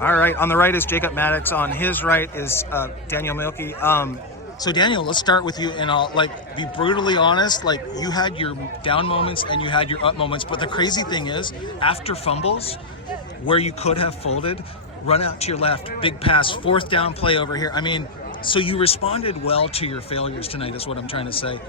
All right, on the right is Jacob Maddox. On his right is Daniel Mielke. So Daniel, let's start with you, and I'll be brutally honest. You had your down moments and you had your up moments, but the crazy thing is, after fumbles, where you could have folded, run out to your left, big pass, fourth down play over here. I mean, so you responded well to your failures tonight, is what I'm trying to say.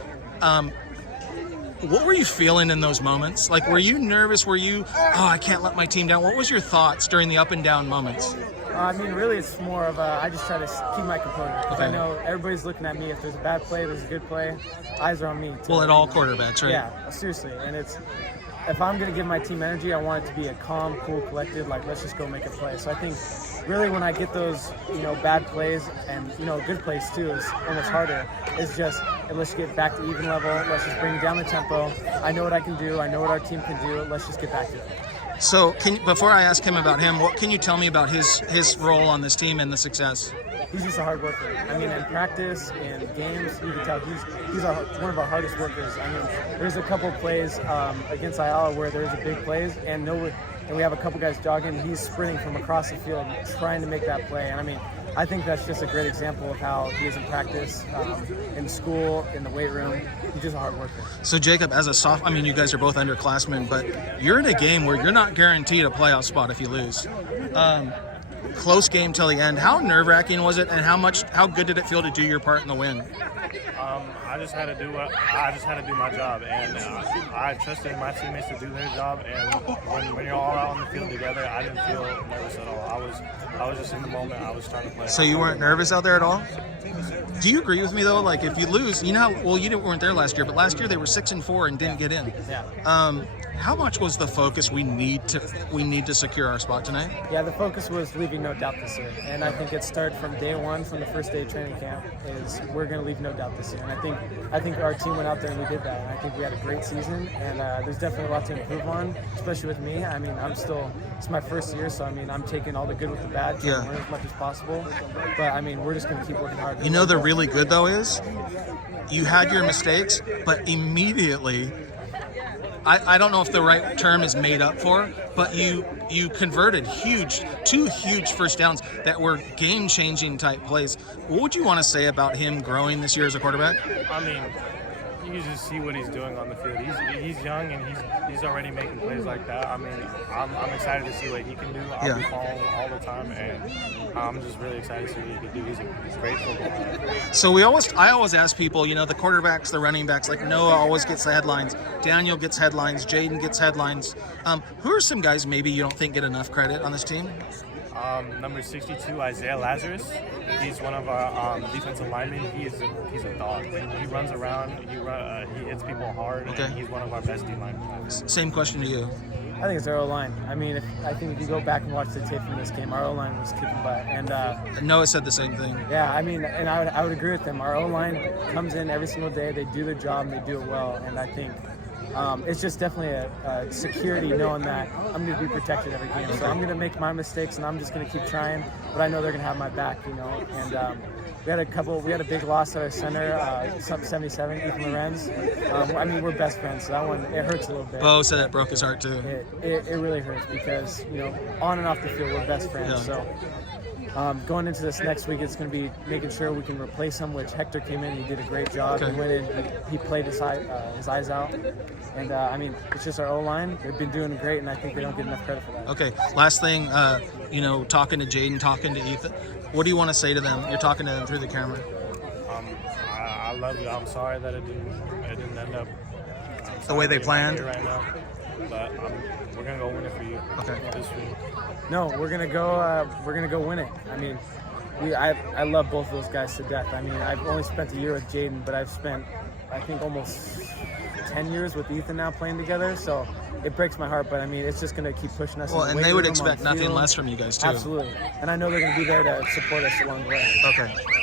What were you feeling in those moments? Were you nervous? Were you, I can't let my team down? What was your thoughts during the up and down moments? Really, it's more of I just try to keep my composure. Because Okay. I know everybody's looking at me. If there's a bad play, there's a good play, eyes are on me. Well, at all quarterbacks, right? Yeah, seriously. And if I'm going to give my team energy, I want it to be a calm, cool, collected, let's just go make a play. So I think really when I get those, bad plays and, good plays too is almost harder. It's just, let's get back to even level. Let's just bring down the tempo. I know what I can do. I know what our team can do. Let's just get back to it. So before I ask him about him, what can you tell me about his role on this team and the success? He's just a hard worker. In practice, in games, you can tell he's one of our hardest workers. There's a couple plays against Ayala where there's a big plays and we have a couple guys jogging. He's sprinting from across the field trying to make that play. And I think that's just a great example of how he is in practice, in school, in the weight room. He's just a hard worker. So Jacob, as a sophomore, you guys are both underclassmen, but you're in a game where you're not guaranteed a playoff spot if you lose. Close game till the end. How nerve-wracking was it, and how good did it feel to do your part in the win? I just had to do my job, and I trusted my teammates to do their job. And when you're all out on the field together, I didn't feel nervous at all. I was just in the moment. I was trying to play. So you weren't nervous out there at all? Do you agree with me though? If you lose, you weren't there last year, but last year they were 6-4 and didn't get in. Yeah. How much was the focus we need to secure our spot tonight? Yeah, the focus was leaving no doubt this year, and I think it started from day one, from the first day of training camp. Is we're going to leave no doubt this year, and I think our team went out there and we did that. And I think we had a great season, and there's definitely a lot to improve on, especially with me. It's my first year, so I'm taking all the good with the bad, trying to learn as much as possible. But we're just going to keep working hard. The really good though is you had your mistakes, but immediately. I don't know if the right term is made up for, but you converted two huge first downs that were game-changing type plays. What would you want to say about him growing this year as a quarterback? You can just see what he's doing on the field. He's young and he's already making plays like that. I'm excited to see what he can do. I'll be following all the time, and I'm just really excited to see what he can do. He's a great football player. So I always ask people, the quarterbacks, the running backs, Noah always gets the headlines, Daniel gets headlines, Jaden gets headlines. Who are some guys maybe you don't think get enough credit on this team? Number 62, Isaiah Lazarus. He's one of our defensive linemen. He's a dog. He runs around. He hits people hard. Okay. And he's one of our best D linemen. Same question to you. I think it's our O-line. I think if you go back and watch the tape from this game, our O-line was kicking butt. And Noah said the same thing. yeah, and I would agree with them. Our O-line comes in every single day. They do their job and they do it well. And I think it's just definitely a security knowing that I'm going to be protected every game. So I'm going to make my mistakes and I'm just going to keep trying. But I know they're going to have my back, And we had a big loss at our center, 77, Ethan Lorenz. We're best friends, so that one, it hurts a little bit. Bo said that broke his heart too. It really hurts because, on and off the field, we're best friends. Yeah. So going into this next week, it's going to be making sure we can replace him, which Hector came in, he did a great job. Okay. He went in, he played his eyes out. And, it's just our O-line. They've been doing great, and I think they don't get enough credit for that. Okay, last thing, talking to Jaden, talking to Ethan, what do you want to say to them? You're talking to them through the camera. I love you. I'm sorry that it didn't end up The way they planned? right now, but we're gonna go win it for you. Okay. This week. No, we're gonna go win it. I love both of those guys to death. I've only spent a year with Jaden, but I've spent, I think, almost 10 years with Ethan now playing together. So it breaks my heart, but it's just gonna keep pushing us. Well, in the and weight they would room, on expect the nothing field. less from you guys too. Absolutely, and I know they're gonna be there to support us along the way. Okay.